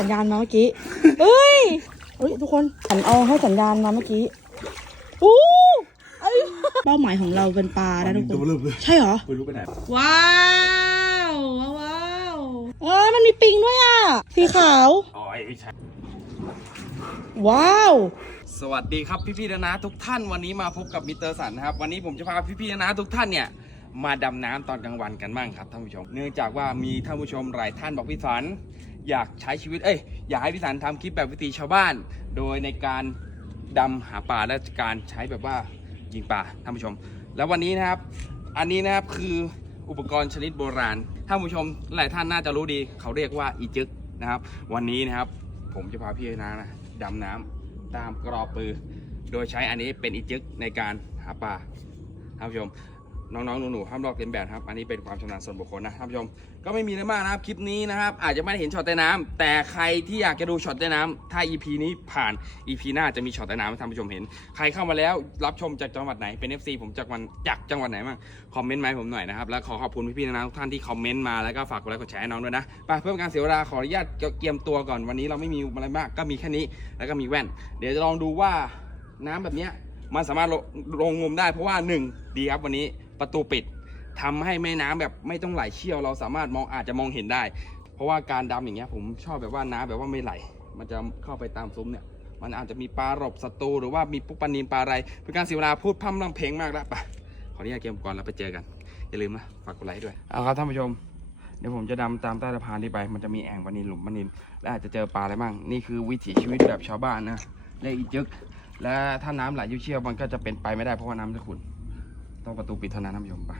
สัญญาณมาเมื่อกี้เฮ้ยเฮ้ยทุกคนฉันเอาให้สัญญาณมาเมื่อกี้อู้เอ้ยเป้าหมายของเราเป็นปลานะทุกคนตัวเริ่มเลยใช่เหรอไม่รู้ไปไหนว้าวว้าวว้าวว้าวมันมีปิงด้วยอะสีขาวอ๋อไม่ใช่ว้าว สวัสดีครับพี่ๆนะนะทุกท่านวันนี้มาพบกับมิสเตอร์สันนะครับ วันนี้ผมจะพาพี่ๆนะนะทุกท่านเนี่ยมาดำน้ำตอนกลางวันกันบ้างครับท่านผู้ชม เนื่องจากว่ามีท่านผู้ชมหลายท่านบอกพี่สัน อยากใช้ชีวิตเอ้ยอยากให้พี่สันทำคลิปแบบวิถีชาวบ้าน โดยในการดำหาปลาและการใช้แบบว่ายิงปลาท่านผู้ชม แล้ววันนี้นะครับ อันนี้นะครับคืออุปกรณ์ชนิดโบราณท่านผู้ชมหลายท่านน่าจะรู้ดี เขาเรียกว่าอีจึกนะครับ วันนี้นะครับ ผมจะพาพี่นะนะดำน้ำตามกรอบปือ โดยใช้อันนี้เป็นอีจึกในการหาปลาท่านผู้ชม น้องๆหนูๆห้ามลอกเลียนแบบครับ อันนี้เป็นความชำนาญส่วนบุคคลนะท่านผู้ชม ก็ไม่มีอะไรมากนะครับ คลิปนี้นะครับ อาจจะไม่ได้เห็นช็อตใต้น้ำแต่ใครที่อยากจะดูช็อตใต้น้ำถ้า EP นี้ผ่าน EP หน้าจะมีช็อตใต้น้ำให้ท่านผู้ชมเห็น ใครเข้ามาแล้วรับชมจากจังหวัดไหน เป็น FC ผมจากวันจากจังหวัดไหนบ้าง คอมเมนต์มาให้ผมหน่อยนะครับ แล้วขอขอบคุณพี่ๆนะทุกท่านที่คอมเมนต์มา แล้วก็ฝากกดไลค์กดแชร์ให้น้องด้วยนะ ไปเพื่อการเสียเวลาขออนุญาตเตรียมตัวก่อน วันนี้เราไม่มีอะไรมาก ก็มีแค่นี้ แล้วก็มีแว่น เดี๋ยวจะลองดูว่าน้ำแบบเนี้ยมันสามารถลงงมได้เพราะว่าหนึ่งดีครับวันนี้ ประตูปิดทำให้แม่น้ำแบบไม่ต้องไหลเชี่ยว เราสามารถมองอาจจะมองเห็นได้ เพราะว่าการดำอย่างเงี้ยผมชอบแบบว่าน้ำแบบว่าไม่ไหล มันจะเข้าไปตามซุ้มเนี่ย มันอาจจะมีปลาหลบศัตรูหรือว่ามีปุ๊กปลานินปลาอะไร เป็นการเสียเวลาพูดพร่ำรำเพลงมากแล้วไปขออนุญาตเกมก่อนแล้วไปเจอกัน อย่าลืมนะฝากกดไลค์ด้วยเอาครับท่านผู้ชมเดี๋ยวผมจะดำตามใต้สะพานที่ไป มันจะมีแอ่งปลานินหลุมปลานินและอาจจะเจอปลาอะไรบ้าง นี่คือวิถีชีวิตแบบชาวบ้านนะเรียกอีจึก และถ้าน้ำไหลยุ่เชี่ยวมันก็จะเป็นไปไม่ได้เพราะว่าน้ำจะขุ่น ต้องประตูปิดเท่านั้นท่านผู้ชมไป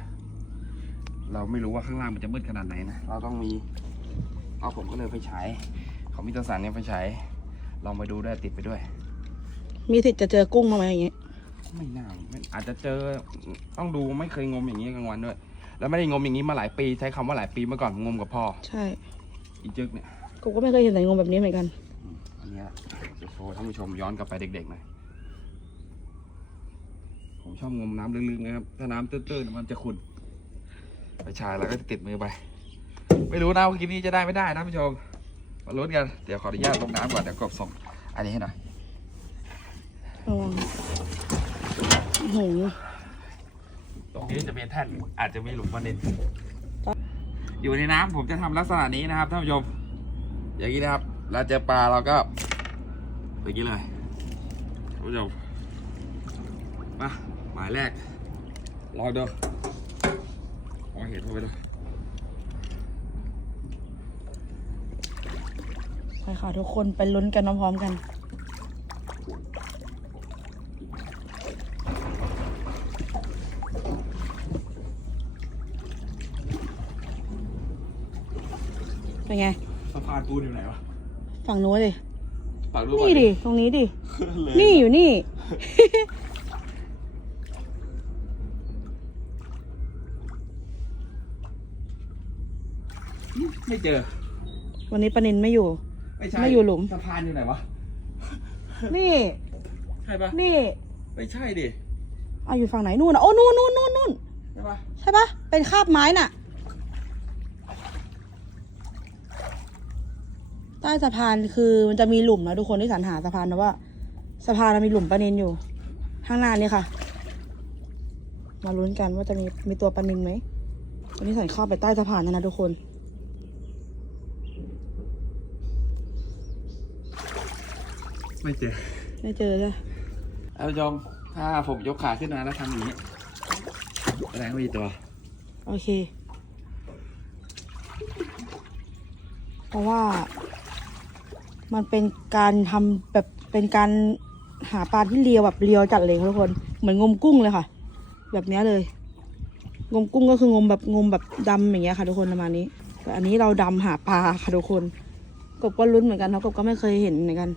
เราไม่รู้ว่าข้างล่างมันจะมืดขนาดไหนนะ เราต้องมีเอาผมก็เลยไปฉายของมิตรสารเนี่ยไปฉายลองไปดูด้วยติดไปด้วย มีสิทธิ์จะเจอกุ้งมาไหมอย่างเงี้ยไม่น่าไม่อาจจะเจอต้องดูไม่เคยงมอย่างนี้กลางวันด้วย แล้วไม่ได้งมอย่างนี้มาหลายปีใช้คำว่าหลายปีเมื่อก่อนงมกับพ่อใช่อีจึกเนี่ยกูก็ไม่เคยเห็นสายงมแบบนี้เหมือนกันอันเนี้ยจะโชว์ท่านผู้ชมย้อนกลับไปเด็กๆหน่อย ผมชอบงมน้ำลึกๆนะครับ ถ้าน้ำตื้นๆมันจะขุ่นไปชายแล้วก็จะติดมือไป ไม่รู้นะว่าคลิปนี้จะได้ไม่ได้นะท่านผู้ชมมาลุ้นกัน เดี๋ยวขออนุญาตลงน้ำก่อนเดี๋ยวกบส่งอันนี้ให้หน่อยระวังโอ้โหตรงนี้จะเป็นแท่นอาจจะมีหลุมประเด็นอยู่ในน้ำผมจะทำลักษณะนี้นะครับท่านผู้ชม อย่างนี้นะครับ เราเจอปลาเราก็อย่างนี้เลยท่านผู้ชมมาห มายแรกลองดูมองเห็นเข้าไปดูไปค่ะทุกคนไปลุ้นกันพร้อมๆกันเป็นไงสะพานปูนอยู่ไหนวะฝั่งนู้นดิ ฝากรูปก่อนี่ดิ ตรงนี้ดิ เลยนี่อยู่นี่ ไม่เจอ วันนี้ปานินไม่อยู่ ไม่ใช่ไม่อยู่หลุม สะพานอยู่ไหนวะ นี่ ใช่ปะนี่ไม่ใช่ดิ เอาอยู่ฝั่งไหนนู่นนะโอ้นู่นนู่นนู่นนู่นใช่ปะใช่ปะเป็นคาบไม้น่ะ ใต้สะพานคือมันจะมีหลุมนะทุกคนที่สันหาสะพานนะว่าสะพานมันมีหลุมปลานินอยู่ ข้างหน้านี่ค่ะ มาลุ้นกันว่าจะมีมีตัวปลานินไหมวันนี้สันเข้าไปใต้สะพานนะนะทุกคน ไม่เจอ ไม่เจอจ้ะท่านผู้ชมถ้าผมยกขาขึ้นมาแล้วทำอย่างนี้แสดงว่ามีตัว โอเค เพราะว่า มันเป็นการทำแบบเป็นการหาปลาที่เลียวแบบเลียวจัดเลยค่ะทุกคน เหมือนงมกุ้งเลยค่ะ แบบเนี้ยเลย งมกุ้งก็คืองมแบบงมแบบดำอย่างเงี้ยค่ะ ทุกคนประมาณนี้ แต่อันนี้เราดำหาปลาค่ะทุกคน กบก็ลุ้นเหมือนกันเพราะกบก็ไม่เคยเห็นเหมือนกัน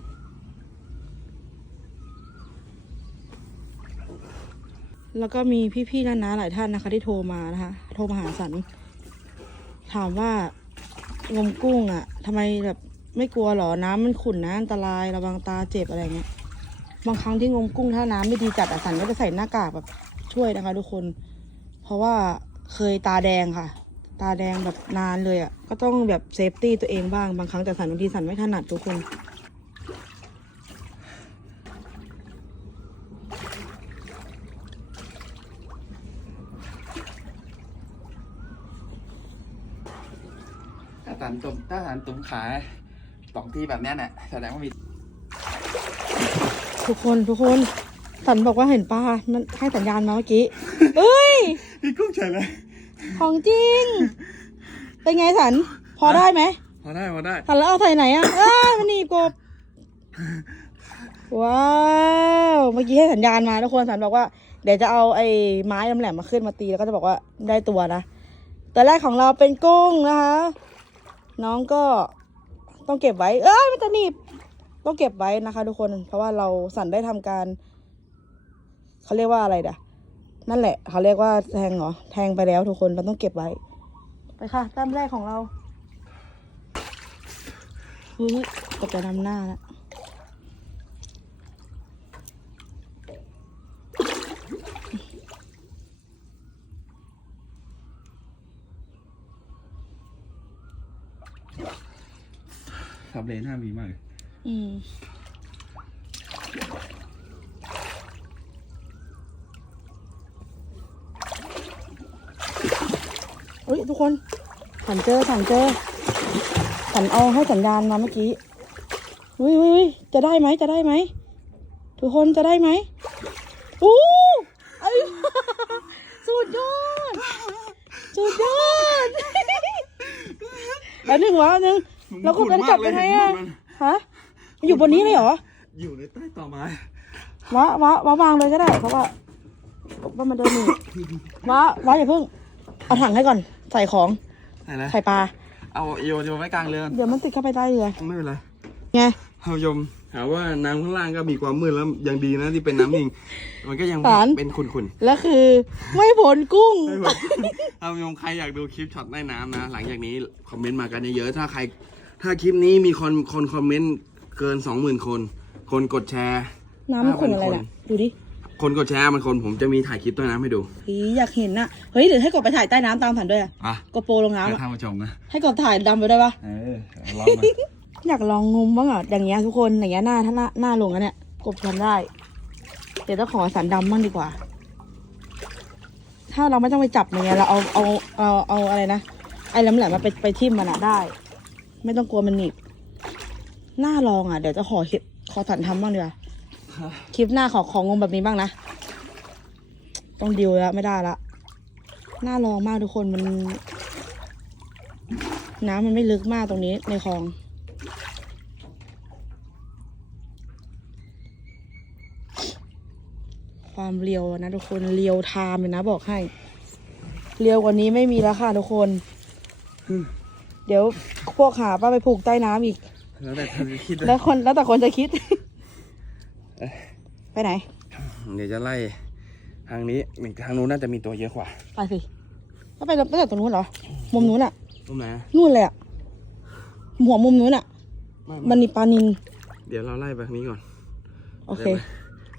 แล้วก็มีพี่ๆนานาหลายท่านนะคะ ที่โทรมานะคะ โทรมาหาสัน ถามว่างมกุ้งอะ่ะทำไมแบบไม่กลัวหรอน้ำมันขุ่นนะอันตรายระวังตาเจ็บอะไรเงี้ยบางครั้งที่งมกุ้งถ้าน้ำไม่ดีจัดอะสันก็จะใส่หน้ากากแบบช่วยนะคะ ทุกคน เพราะว่าเคยตาแดงค่ะ ตาแดงแบบนานเลยอะ่ะก็ต้องแบบเซฟตี้ตัวเองบ้างบางครั้งแต่สันบางทีสันไม่ถนัดทุกคน ถ้าสันตุ่มถ้าสันตุ่มขาสองที่แบบเนี้ยเนี่ยแสดงว่ามี ทุกคนทุกคนสันบอกว่าเห็นปลามันให้สัญญาณมาเมื่อกี้เอ้ยพี่กุ้งเฉยเลยของจริง เป็นไงสัน พอได้ไหมพอได้พอได้สันแล้วเอาใส่ไหนอะอ้ามันหนีบกบว้าวเมื่อกี้ให้สัญญาณมาทุกคนสันบอกว่า เดี๋ยวจะเอาไอ้ไม้แหลมๆมาขึ้นมาตีแล้วก็จะบอกว่าได้ตัวนะตัวแรกของเราเป็นกุ้งนะคะ น้องก็ต้องเก็บไว้ เอ้ยมันจะหนีบต้องเก็บไว้นะคะ ทุกคนเพราะว่าเราสันได้ทำการเขาเรียกว่าอะไรเด่ะนั่นแหละเขาเรียกว่าแทงเหรอแทงไปแล้วทุกคนเราต้องเก็บไว้ ไปค่ะแต้มแรกของเราอุ้ยก็จนำหน้าแล้ว ทับเลน่ามีมากอืมเฮ้ย ทุกคนสันเจอสันเจอสันเอาให้สัญญาณมาเมื่อกี้อุ้ยอุ้ยจะได้ไหมจะได้ไหมทุกคนจะได้ไหมอู้ไอ้สุดยอดสุดยอดแล้วหนึ่งวะหนึ่ง แล้วก็จะจับไปไหนอะฮะมันอยู่บนนี้เลยเหรอ อยู่ในใต้ต่อไม้วะวะวะวางเลยก็ได้ เพราะว่าว่ามันเดินหนีวะวะอย่าเพิ่ง เอาถังให้ก่อน ใส่ของไหนแล้วใส่ปลา เอาโยนโยนไว้กลางเรือเดี๋ยวมันติดเข้าไปใต้เรือไม่เป็นไรไงท่านผู้ชมหาว่าน้ำข้างล่างก็มีความมืดแล้วยังดีนะที่เป็นน้ำนิ่ง มันก็ยังสาร เป็นขุ่นๆ แล้วคือ ไม่ผลกุ้งท่านผู้ชมใครอยากดูคลิปช็อตใต้น้ำนะ หลังจากนี้คอมเมนต์มากันเยอะๆถ้าใคร ถ้าคลิปนี้มีคนคนคอมเมนต์เกินสองหมื่นคน คนกดแชร์น้ำมันขุ่นอะไรน่ะ ดูดิคนกดแชร์มันคนผมจะมีถ่ายคลิปใต้น้ำให้ดูอีอยากเห็นน่ะ เฮ้ยหรือให้กดไปถ่ายใต้น้ำตามผันด้วยอะอะกดโปรลงน้ำให้อะท่านผู้ชมนะให้กดถ่ายดำไปด้วยปะเออลองมาอยากลองงมบ้างอะอย่างเงี้ยทุกคน อย่างเงี้ยหน้าถ้าหน้าหน้าลงแล้วเนี่ยกบทำได้ เดี๋ยวจะขอสันดำบ้างดีกว่า ถ้าเราไม่ต้องไปจับอย่างเงี้ยเราเอาเอาเอาเอาอะไรนะ ไอ้แหลมแหลมๆมาไปไปทิ่มมันอะได้ ไม่ต้องกลัวมันหนีบหน้าลองอะ เดี๋ยวจะขอคิดขอสันทำบ้างดีกว่าคลิปหน้าขอของงมแบบนี้บ้างนะ ต้องดิวแล้วไม่ได้ละหน้าลองมากทุกคนมัน น้ำมันไม่ลึกมากตรงนี้ในคลอง ความเรียวนะทุกคนเรียวไทม์เลยนะบอกให้ เรียวกว่านี้ไม่มีแล้วค่ะทุกคน เดี๋ยวพวกหาป้าไปผูกใต้น้ำอีก แล้วแต่ท่านจะคิดแล้วคนแล้วแต่คนจะคิด ไปไหน เดี๋ยวจะไล่ทางนี้ทางนู้นน่าจะมีตัวเยอะกว่าไปสิก็ไปตั้งแต่ตรงนู้นเหรอ มุมนู้นอะตรงไหนอะนู่นเลยอะหัวมุมนู้นอะไม่มัไม่นมีปลานิน เดี๋ยวเราไล่ไปทางนี้ก่อนโอเค ดี๋ยวไป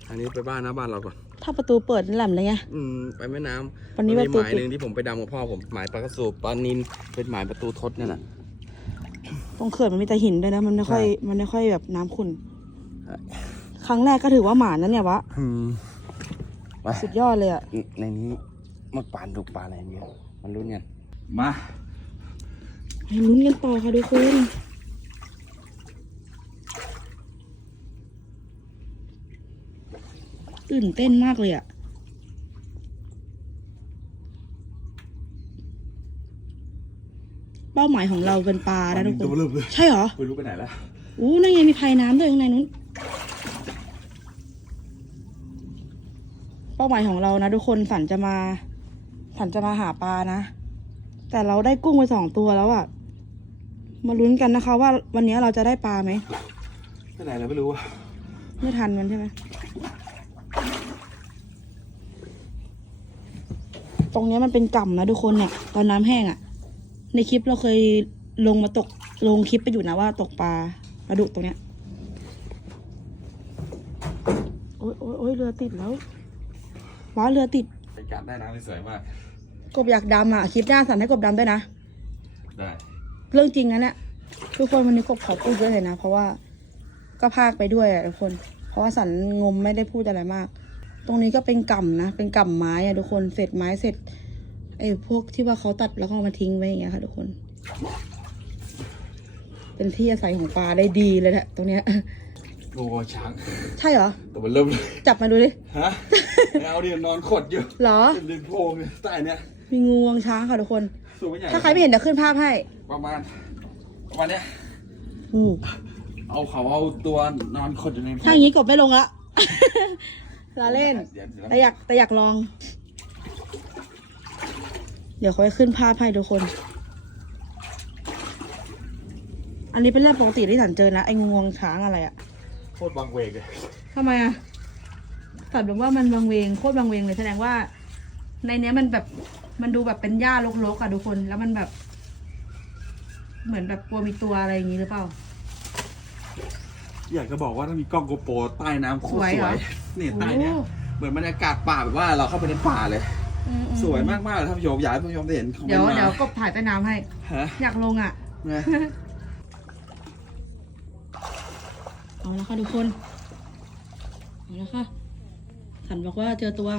ทางนี้ไปบ้านนะบ้านเราก่อน ถ้าประตูเปิดนั่นแหลมเลยไง อืมไปแม่น้ำวันนี้มัประมีตูหมายปิด หนึ่งที่ผมไปดำกับพ่อผมหมายปลากระสูบปลานินเป็นหมายประตูทศเนี่ยแหละ ตรงเขื่อนมันมีแต่หินด้วยนะ มันไม่ค่อย ใช่มันไม่ค่อยแบบน้ำขุ่น ใช่ ครั้งแรกก็ถือว่าหมานั่นเนี่ยวะ อืมมาสุดยอดเลยอะในนี้หมดปลาดุกปลาอะไรเงี้ยมันรุ่นกันมาให้ลุ้นกันต่อค่ะทุกคน ตื่นเต้นมากเลยอะเป้าหมายของเราเป็นปลานะทุกคตัวนเริ่มเลยใช่เหรอไม่รู้ไปไหนแล้วอู้นั่นไงมีภายน้ำด้วยข้างในนู้น เป้าหมายของเรานะทุกคนสันจะมาสันจะมาหาปลานะ แต่เราได้กุ้งไปสองตัวแล้วอะมาลุ้นกันนะคะ ว่าวันนี้เราจะได้ปลาไหมไปไหนเราไม่รู้อะไม่ทันมันใช่ไหม ตรงเนี้ยมันเป็นก่ำนะทุกคนเนี่ย ตอนน้ำแห้งอะในคลิปเราเคยลงมาตกลงคลิปไปอยู่นะว่าตกปลาปลาดุกตรงเนี้ยโอ๊ยโอ๊ยโอ๊ยเรือติดแล้วว้าเรือติดเป็นการได้น้ำที่สวยมากกบอยากดำอะคลิปหน้าสั่นให้กบดำด้วยนะได้เรื่องจริงนะเนี่ยทุกคนวันนี้กบขอพูดด้วยเลยนะเพราะว่าก็พากไปด้วยอะทุกคน เพราะว่าสันงมไม่ได้พูดอะไรมาก ตรงนี้ก็เป็นก่ำนะ เป็นก่ำไม้อะทุกคนเศษไม้เศษไอ้พวกที่ว่าเขาตัดแล้วก็เอามาทิ้งไว้อย่างเงี้ยค่ะ ทุกคน เป็นที่อาศัยของปลาได้ดีเลยแหละตรงเนี้ยโอ้ช้างใช่เหรอแต่มันเริ่มเลยจับมาดูดิฮะไม่เอาดินอนขดอยู่เหรอเป็นดินโพรงเนี่ยใต้เนี่ยมีงูงวงช้างค่ะทุกคน สูงไม่ใหญ่ถ้าใครไม่เห็นเดี๋ยวขึ้นภาพให้ ประมาณประมาณเนี้ยอู้เอาเขาเอาตัวนอนขดอยู่ในโพรถ้าอย่างนี้กบไม่ลงละ ลาเล่นเดี๋ยวเดี๋ยวแต่อยากแต่อยากลอง เดี๋ยวค่อยขึ้นภาพให้ทุกคน อันนี้เป็นเรื่องปกติที่สันเจอนะ ไอ้งูงวงช้างอะไรอะโคตรบางเวกเลยทำไมอะสันบอกว่ามันบางเวงโคตรบางเวงเลยแสดงว่า ในเนี้ยมันแบบมันดูแบบเป็นหญ้ารกๆอะทุกคน แล้วมันแบบ เหมือนแบบกลัวมีตัวอะไรอย่างนี้หรือเปล่า อยากจะบอกว่าถ้ามีกล้องโกโปรใต้น้ำโคตรสวยสเหรวอยนี่ใต้เนี้ยโอ้เหมือนบรรยากาศป่าแบบว่าเราเข้าไปในป่าเลย อืมอืมสวยมากๆเลยท่านผู้ชมอยากให้ท่านผู้ชมได้เห็นคอมเมเดี๋นยวต์มาเดี๋ยวกบถ่ายใต้น้ำให้ ฮะอยากลงอะ นะเอาละค่ะทุกคน เอาละค่ะสันบอกว่าเจอตัว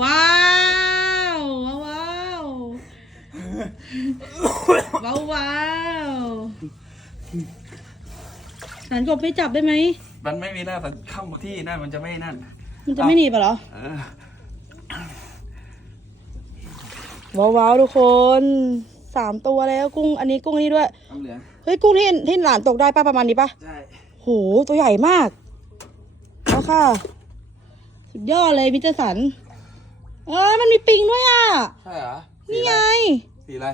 ว้าวว้าวว้าวว้าวว้าว สันกบไปจับได้ไหม มันไม่มีหน้าแต่เข้ามาที่นั่นมันจะไม่นั่น มันจะไม่หนีบอะเหรอเออว้าวว้าวทุกคนสามตัวแล้วกุ้งอันนี้กุ้งอันนี้ด้วย น้ำเหลืองเฮ้ยกุ้งที่ที่หลานตกได้ป้าประมาณนี้ปะใช่โหตัวใหญ่มากแล้วค่ะสุดยอดเลยมิสเตอร์สันเออมันมีปิงด้วยอะ ใช่เหรอนี่ไง สีอะไร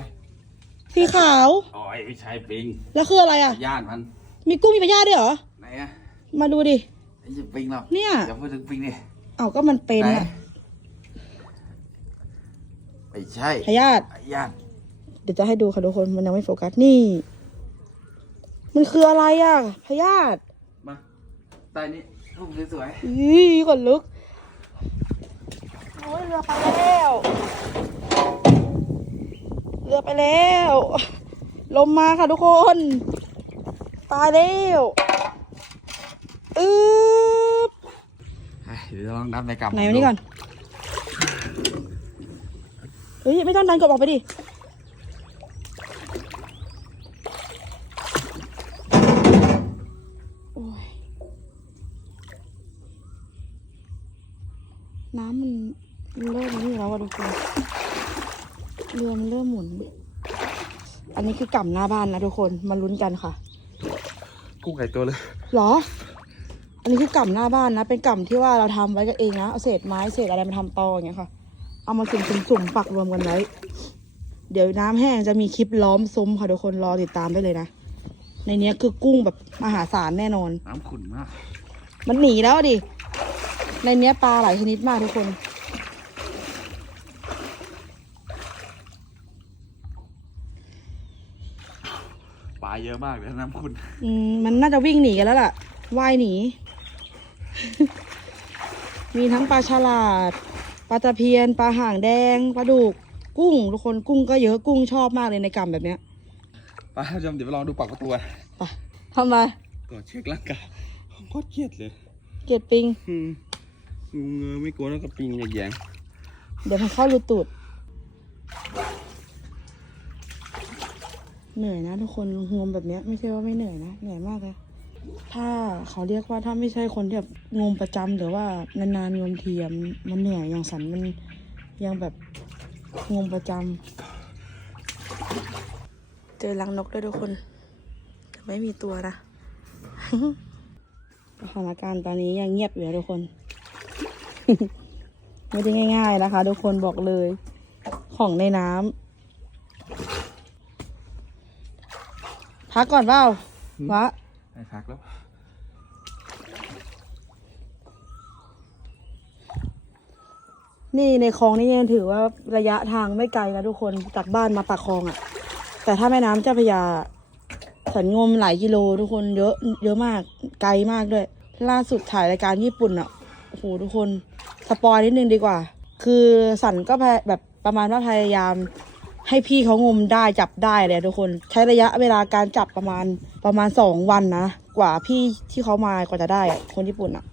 สีขาว อ๋อยไม่ใช่ปิงแล้วคืออะไรอะ ย่านมัน มีกุ้งมีปลาย่าด้วยเหรอ ไหนอะมาดูดิ ไอ้เหี้ยปิงหรอกเนี่ย อย่าพูดถึงปิงดิเอาก็มันเป็นไหนอะไม่ใช่พยาธิไอ้ย่านเดี๋ยวจะให้ดูค่ะทุกคนมันยังไม่โฟกัสนี่ มันคืออะไรอะพยาธิมาใต้นี้รูปสวยอีก่อนลึกโอ้ยเรือไปแล้วเรือไปแล้ว ลมมาค่ะทุกคน ตายแล้วอึ๊บๆเฮ้ยเดี๋ยวลองนับในกลับไหนมานี่ก่อนเฮ้ยไม่ต้องดันกบออกไปดิโอ้ยน้ำมันมันเริ่มนี่แล้วอะทุกคนเรือมันเริ่มหมุน อันนี้คือกล่ำหน้าบ้านนะทุกคน มาลุ้นกันค่ะ กุ้งไก่ตัวเลย หรอ อันนี้คือกล่ำหน้าบ้านนะ เป็นกล่ำที่ว่าเราทำไว้กันเองนะ เอาเศษไม้เศษอะไรมาทำตออย่างเงี้ยค่ะ เอามาสุ่มสุ่มสุ่มปักรวมกันไว้ เดี๋ยวน้ำแห้งจะมีคลิปล้อมซุ้มค่ะทุกคนรอติดตามได้เลยนะ ในเนี้ยคือกุ้งแบบมหาศาลแน่นอน น้ำขุ่นมาก มันหนีแล้วดิ ในเนี้ยปลาหลายชนิดมากทุกคน ปลา เยอะมากเลยน้ำขุ่นอืมมันน่าจะวิ่งหนีกันแล้วล่ะว่ายหนี มีทั้งปลาฉลาด ปลาตะเพียน ปลาห่างแดง ปลาดุก กุ้ง ทุกคนกุ้งก็เยอะกุ้งชอบมากเลยในกล่ำแบบเนี้ยไปท่านผู้ชมเดี๋ยวไปลองดูปากประตูไปทำไมตัวจเช็คร่างกายผมโคตรเครียดเลย เกลียดปิง อืมงูเงือไม่กลัวแล้วก็ปิงอย่าแยง เดี๋ยวมันเข้ารูตูด เหนื่อยนะทุกคนงมแบบเนี้ยไม่ใช่ว่าไม่เหนื่อยนะเหนื่อยมากเลยถ้าเขาเรียกว่าถ้าไม่ใช่คนที่แบบงมประจำหรือว่านานๆงมเทีอะมันมันเหนื่อยอย่างสันมันยังแบบงมประจำเจอรังนกด้วยทุกคนแต่ไม่มีตัวนะสถานการณ์ตอนนี้ยังเงียบอยู่ทุกคน ไม่ได้ง่าย ๆนะคะ ทุกคนบอกเลย ของในน้ำ พักก่อนเปล่าวะได้พักแล้ว นี่ในคลองนี่ยังถือว่าระยะทางไม่ไกลนะทุกคนจากบ้านมาปากคลองอะ่ะ แต่ถ้าแม่น้ำเจ้าพระยาสันงมหลายกิโลทุกคนเยอะเยอะมากไกลมากด้วย ล่าสุดถ่ายรายการญี่ปุ่นอะ่ะโอ้โหทุกคนสปอยนิดนึงดีกว่า คือสันก็พยแบบประมาณว่าพยายาม ให้พี่เขางมได้จับได้เลยทุกคน ใช้ระยะเวลาการจับประมาณประมาณสองวันนะ กว่าพี่ที่เขามากว่าจะได้คนญี่ปุ่นอะ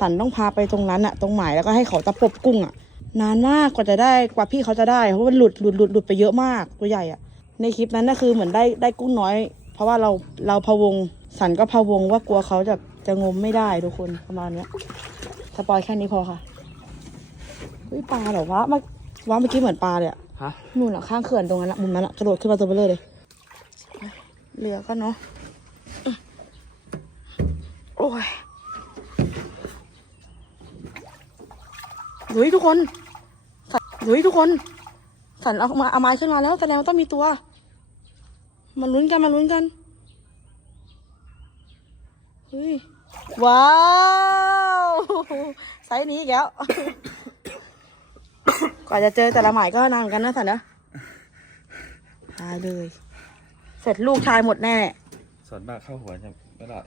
สันต้องพาไปตรงนั้นอะตรงหมายแล้วก็ให้เขาตะปบกุ้งอะนานมากกว่าจะได้กว่าพี่เขาจะได้เพราะมันหลุดหลุดหลุดหลุดไปเยอะมากตัวใหญ่อะในคลิปนั้นก็คือเหมือนได้ได้กุ้งน้อย เพราะว่าเราเราพะวงสันก็พะวงว่ากลัวเขาจะจะงมไม่ได้ทุกคนประมาณเนี้ยสปอยแค่นี้พอค่ะเฮ้ยปลาเหรอวะเมื่อวะเมื่อกี้เหมือนปลาเลยอะ ฮะนู่นอะข้างเขื่อนตรงนั้นอะมุมนั้นอะกระโดดขึ้นมาตัวเบลอเลยเรือก็เนาะโอ้ยเฮ้ยทุกคนสันเฮ้ยทุกคน สันเอามาเอาไม้ขึ้นมาแล้วแสดงว่าต้องมีตัว มาลุ้นกันมาลุ้นกันเฮ้ยว้าวไซส์นี้อีกแล้ว กว่าจะเจอแต่ละหมายก็นานเหมือนกันนะสันนะตายเลย เสร็จลูกชายหมดแน่ ส่วนมากเข้าหัวจะไม่รอด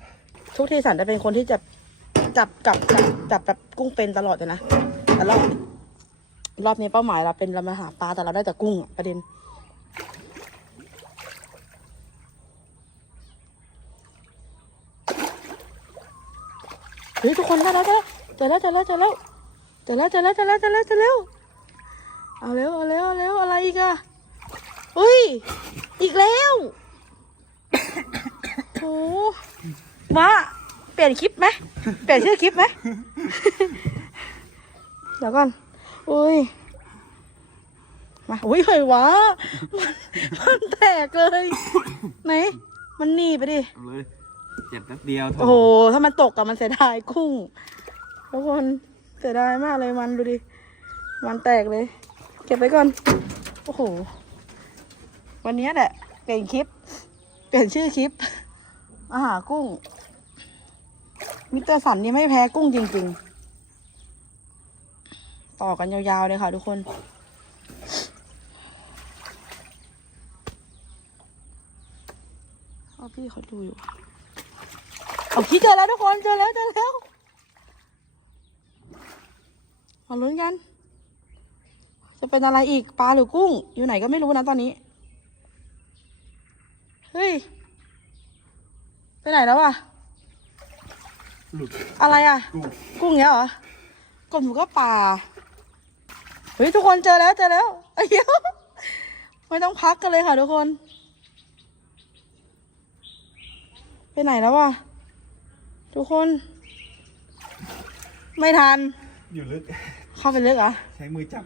ทุกทีสันจะเป็นคนที่จะจับจับจับจับแบบกุ้งเป็นตลอดเลยนะแต่รอบรอบนี้เป้าหมายเราเป็นเรามาหาปลาแต่เราได้แต่กุ้งอะประเด็น เฮ้ยทุกคนได้แล้วได้เจอแล้วเจอแล้วเจอแล้วเจอแล้วเจอแล้วเจอแล้วเจอแล้วเจอแล้ว เอาเร็วเอาเร็วเอาเร็วอะไรอีกอะเฮ้ย อีกแล้วโอ้มาเปลี่ยนคลิปไหมเปลี่ยนชื่อคลิปไหม เดี๋ยวก่อนอุ้ย มาอุ้ยเฮ้ยวะมันมันแตกเลยไหนมันหนีไปดิ เอาเลยเจ็บแป๊บเดียวโอ้โห ถ้ามันตกกับมันเสียดายกุ้งทุกคนเสียดายมากเลยมันดูดิ มันแตกเลย เก็บไว้ก่อน โอ้โห วันนี้แหละ เปลี่ยนคลิป เปลี่ยนชื่อคลิป อาหารกุ้ง มิเตอร์สันนี่ไม่แพ้กุ้งจริง ๆ ต่อกันยาวๆเลยค่ะทุกคนเอาพี่เขาดูอยู่ เอาพี่เจอแล้วทุกคน เจอแล้วเจอแล้วมาลุ้นกัน จะเป็นอะไรอีกปลาหรือกุ้ง อยู่ไหนก็ไม่รู้นะตอนนี้ เฮ้ย ไปไหนแล้วอะหลุดอะไรอะกุ้ง กุ้งเนี้ยเหรอกบหนูก็ปลาเฮ้ยทุกคนเจอแล้วเจอแล้วเอ้ยเดี๋ยวไม่ต้องพักกันเลยค่ะทุกคน ไปไหนแล้ววะทุกคน ไม่ทันอยู่ลึกเข้าไปลึกเหรอะ ใช้มือจับ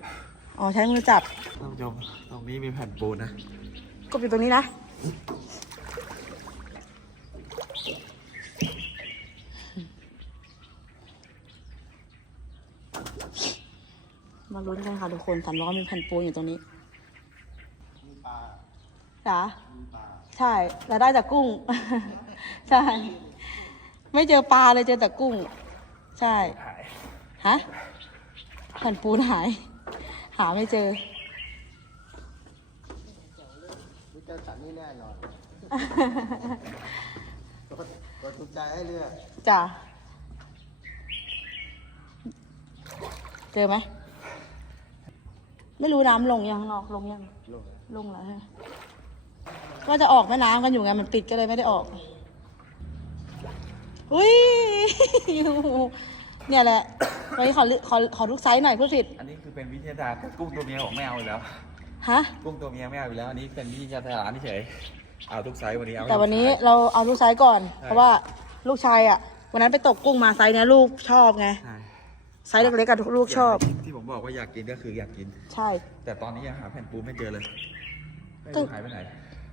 อ๋อใช้มือจับท่านผู้ชมตรงนี้มีแผ่นปูนนะกบอยู่ตรงนี้นะมาลุ้นกันค่ะทุกคนสามล้อมีแผ่นปูนอยู่ตรงนี้จ๋าใช่แล้วได้แต่กุ้ง ใช่ ไม่เจอปลาเลยเจอแต่กุ้ง ใช่ ฮะแผ่นปูนหายหาไม่เจอ มิสเตอร์สันนี่แน่นอนกดกดถูกใจให้เลือกจ้ะ เจอไหม ไม่รู้น้ำลงยังข้างนอกลงยังลงลงแล้วฮะก็จะออกแม่น้ำกันอยู่ไงมันปิดก็เลยไม่ได้ออก อุ้ย เนี่ยแหละวันนี้ขอลึขอขอทุกไซส์หน่อยผู้สิทธิ์อันนี้คือเป็นวิทยาศาสตร์กุ้งตัวเมียผมไม่เอาอยู่แล้ว ฮะ กุ้งตัวเมียไม่เอาอยู่แล้ว อันนี้เป็นวิทยาศาสตร์เฉยเอาทุกไซส์วันนี้เอาให้แต่วันนี้ทุกไซส์เราเอาลูกไซส์ก่อนใช่เพราะว่าลูกชายอะ วันนั้นไปตกกุ้งมาไซส์เนี้ยลูกชอบไง ใช่ไซส์เล็กๆกับลูกชอบ ที่ผมบอกว่าอยากกินก็คืออยากกิน ใช่ แต่ตอนนี้ยังหาแผ่นปูไม่เจอเลยไม่ตึรู้กหายไปไหน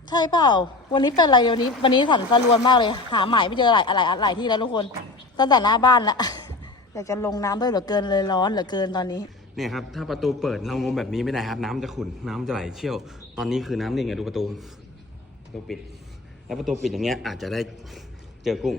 ใช่เปล่า วันนี้เป็นอะไรวันนี้ วันนี้สันสะรวนมากเลย หาหมายไม่เจอหลายหลายหลายที่แล้วทุกคน ตั้งแต่หน้าบ้านละ อยากจะลงน้ำด้วยเหลือเกินเลยร้อนเหลือเกินตอนนี้ เนี่ยครับถ้าประตูเปิดเรางมแบบนี้ไม่ได้ครับน้ำจะขุ่นน้ำจะไหลเชี่ยว ตอนนี้คือน้ำนิ่งอะดูประตูประตูปิด แล้วประตูปิดอย่างเงี้ยอาจจะได้เจอกุ้ง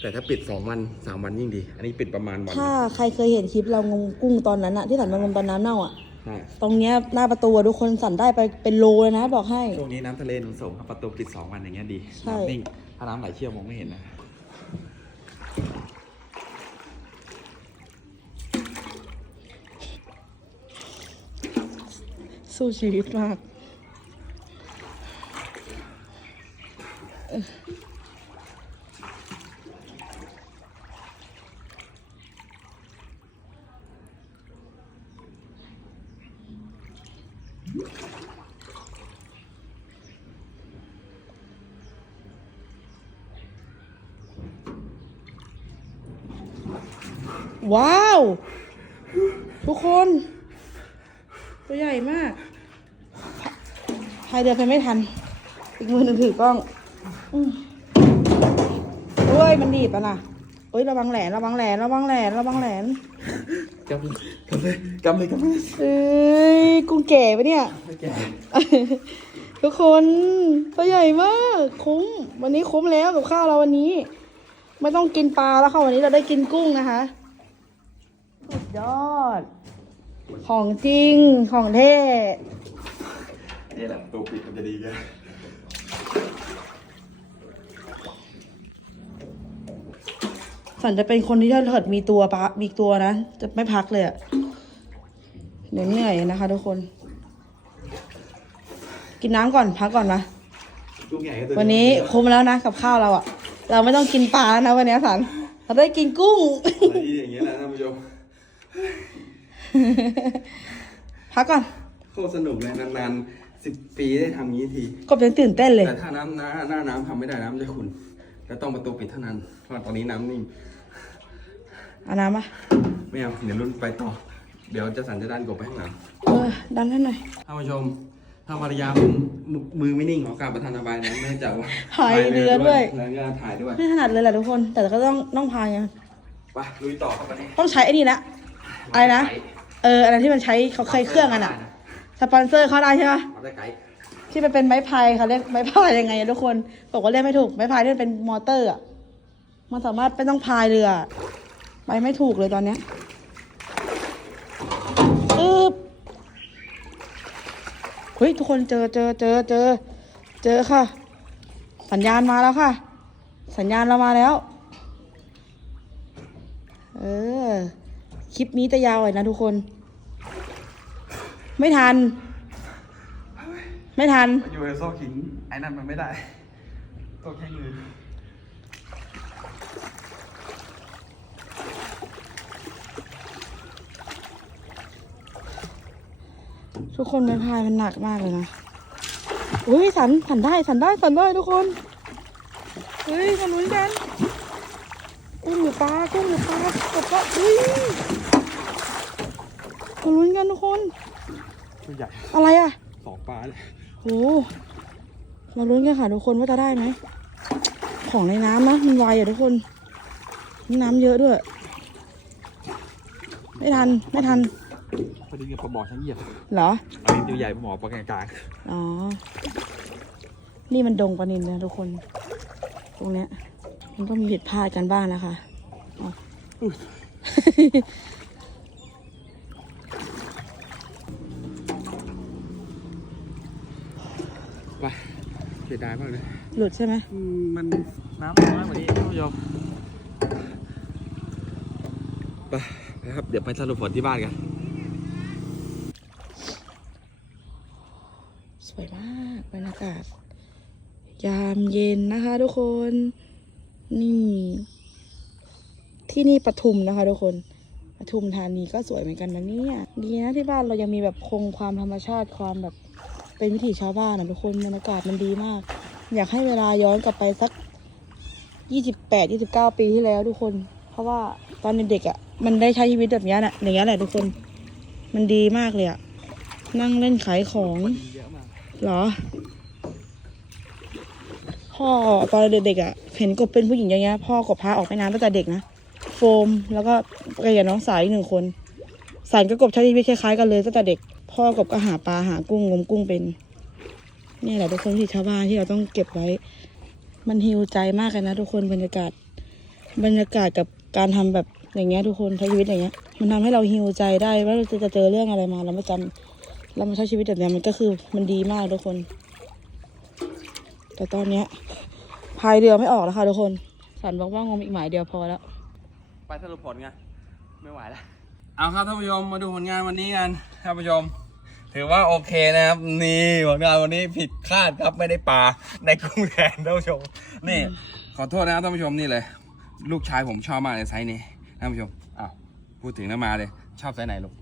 แต่ถ้าปิดสองวันสามวันยิ่งดี อันนี้ปิดประมาณวันถ้าใครเคยเห็นคลิปเรางมกุ้งตอนนั้นอะที่สันมางมตอนน้ำเน่าอะใช่ ตรงเนี้ยหน้าประตูอะทุกคนสันได้ไปเป็นโลเลยนะ บอกให้ ช่วงนี้น้ำทะเลหนุนสูงครับประตูปิดสองวันอย่างเงี้ยดีใช่ น้ำนิ่งถ้าน้ำไหลเชี่ยวมองไม่เห็นนะ สู้ชีวิตมากว้าว ทุกคน ตัวใหญ่มากายเรือไปไม่ทัน อีกมือหนึ่งถือกล้องอืมเฮ้ยมันดีบอะนะเฮ้ยระวังแหลนระวังแหลนระวังแหลนระวังแหลนกำเลยกำเลยกำเลยกำเลยเอ้ยกุ้งแก่ปะเนี่ยไม่แก่ทุกคนตัวใหญ่มากคุ้ม วันนี้คุ้มแล้วกับข้าวเราวันนี้ ไม่ต้องกินปลาแล้วค่ะวันนี้เราได้กินกุ้งนะคะสุดยอด ของจริงของเท่ นี่แหละตัวปิดมันจะดีกันสันจะเป็นคนที่ถ้าเกิดมีตัวปะมีตัวนะ จะไม่พักเลยอะเหนื่อยเหนื่อยๆนะคะทุกคน กินน้ำก่อนพักก่อนนะลูกใหญ่ก็ตัววันนี้คุ้มแล้วนะกับข้าวเราอะเราไม่ต้องกินปลาแล้วนะวันนี้สันเราได้กินกุ้งอะไรที่อย่างเงี้ยแหละท่านผู้ชมพักก่อน โคตรสนุกเลยนานๆ สิบปีได้ทำงี้ที กบยังตื่นเต้นเลย แต่ถ้าน้ำหน้าหน้าน้ำทำไม่ได้น้ำจะขุ่นแล้วต้องประตูปิดเท่านั้นเพราะตอนนี้น้ำนิ่มเอาน้ำปะไม่เอาเดี๋ยวรุ่นไปต่อ เดี๋ยวจะสั่นจะดันกบไปข้างหลัง เออ ดันให้หน่อย ท่านผู้ชม ถ้าภรรยาผมมือมือไม่นิ่งขอกราบประธานอบายนะเนื่องจากว่าพายเรือด้วย แล้วก็ถ่ายด้วย ไม่ถนัดเลยแหละทุกคน แต่ก็ต้องต้องพายไงไปลุยต่อครับวันนี้ต้องใช้ไอ้นี่ละอะไรนะ เอออะไรที่มันใช้เขาเคยเครื่องกันอะ สปอนเซอร์เขาได้ใช่ปะเอาได้ไกด์ที่มันเป็นไม้พายเขาเรียกไม้พายยังไงอะทุกคนบอกว่าเรียกไม่ถูกไม้พายที่มันเป็นมอเตอร์อะมันสามารถไม่ต้องพายเรือไปไม่ถูกเลยตอนเนี้ยอึบเฮ้ยทุกคนเจอเจอเจอเจอ เจอค่ะ สัญญาณมาแล้วค่ะ สัญญาณเรามาแล้ว เออ คลิปนี้จะยาวหน่อยนะทุกคน ไม่ทัน ไม่ทัน อยู่ในโซ่ขิงไอ้นั่นมันไม่ได้ต้องแค่มือทุกคนไม้พายมันหนักมากเลยนะอุ้ยสันสันได้สันได้สันได้ทุกคนเฮ้ยมาลุ้นกันกุ้งหรือปลากุ้งหรือปลากดก็อุ้ยมาลุ้นกันทุกคน ตัวใหญ่อะไรอะสองปลาเลยโหมาลุ้นกันค่ะทุกคนว่าจะได้ไหมของในน้ำนะมันไวอะทุกคนน้ำเยอะด้วย ไม่ทันไม่ทันพอดีกับปลาหมอทั้งเหยียบเหรออันนี้ตัวใหญ่ปลาหมอปลากลางอ๋อ นี่มันดงปลานินนะทุกคน ตรงเนี้ย มันก็มีผิดพลาดกันบ้างนะคะ เสียดายมากเลย หลุดใช่ไหมมันน้ำน้อยกว่านี้ท่านผู้ชมไปนะครับ เดี๋ยวไปสรุปผลที่บ้านกัน สวยมากบรรยากาศ ยามเย็นนะคะทุกคน นี่ ที่นี่ปทุมนะคะทุกคนปทุมธานีก็สวยเหมือนกันนะเนี่ย ดีนะที่บ้านเรายังมีแบบคงความธรรมชาติความแบบ เป็นวิถีชาวบ้านนะทุกคนบรรยากาศมันดีมาก อยากให้เวลาย้อนกลับไปสักยี่สิบแปดยี่สิบเก้าปีที่แล้วทุกคน เพราะว่าตอนเด็กๆอะ มันได้ใช้ชีวิตแบบนี้นะอย่างเงี้ยแหละทุกคน มันดีมากเลยอะ นั่งเล่นขายของเหรอ พ่อตอนเด็กๆอะ เห็นกบเป็นผู้หญิงอย่างเงี้ยพ่อกบพาออกไปน้ำตั้งแต่เด็กนะ โฟมแล้วก็ไปกับน้องสาวอีกหนึ่งคนสารกับกบใช้ชีวิตคล้ายๆกันเลยตั้งแต่เด็ก พ่อกบก็หาปลาหากุ้งงมกุ้งเป็น นี่แหละทุกคนที่ชาวบ้านที่เราต้องเก็บไว้ มันฮิวใจมากเลยนะทุกคนบรรยากาศ บรรยากาศกับการทำแบบอย่างเงี้ยทุกคนใช้ชีวิตอย่างเงี้ย มันทำให้เราฮิวใจได้ว่าเราจะเจอเรื่องอะไรมาเราไม่จำเรามาใช้ชีวิตแบบเนี้ยมันก็คือมันดีมากทุกคน แต่ตอนเนี้ยพายเรือไม่ออกแล้วค่ะทุกคน สันบอกว่างมอีกหมายเดียวพอแล้ว ไปสรุปผลไงไม่ไหวแล้ว เอาครับท่านผู้ชมมาดูผลงานวันนี้กันท่านผู้ชม ถือว่าโอเคนะครับนี่ผลงานวันนี้ผิดคาดครับไม่ได้ปลาในกุ้งแทนท่านผู้ชม นี่ ขอโทษนะครับท่านผู้ชมนี่เลย ลูกชายผมชอบมากเลยไซส์นี้ท่านผู้ชมอ้าวพูดถึงแล้วมาเลย ชอบไซส์ไหนลูก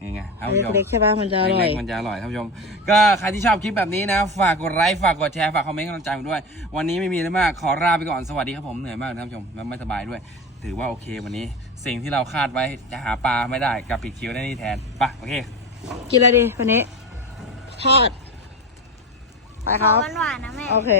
นี่ไงท่านผู้ชมเล็กๆใช่ป่ะมันจะอร่อเล็ยกๆมันจะอร่อยท่านผู้ชม ก็ใครที่ชอบคลิปแบบนี้นะ ฝากกดไลค์ฝากกดแชร์ฝากคอมเมนต์กำลังใจผมด้วย วันนี้ไม่มีอะไรมากขอลาไปก่อนสวัสดีครับผมเหนื่อยมากท่านผู้ชมแล้วไม่สบายด้วย ถือว่าโอเควันนี้ สิ่งที่เราคาดไว้จะหาปลาไม่ได้กลับปิดคิวได้นี่แทนไปะโอเค กินอะไรดีวันนี้ ทอด ไปคขอรับ หวานๆนะแม่ โอเค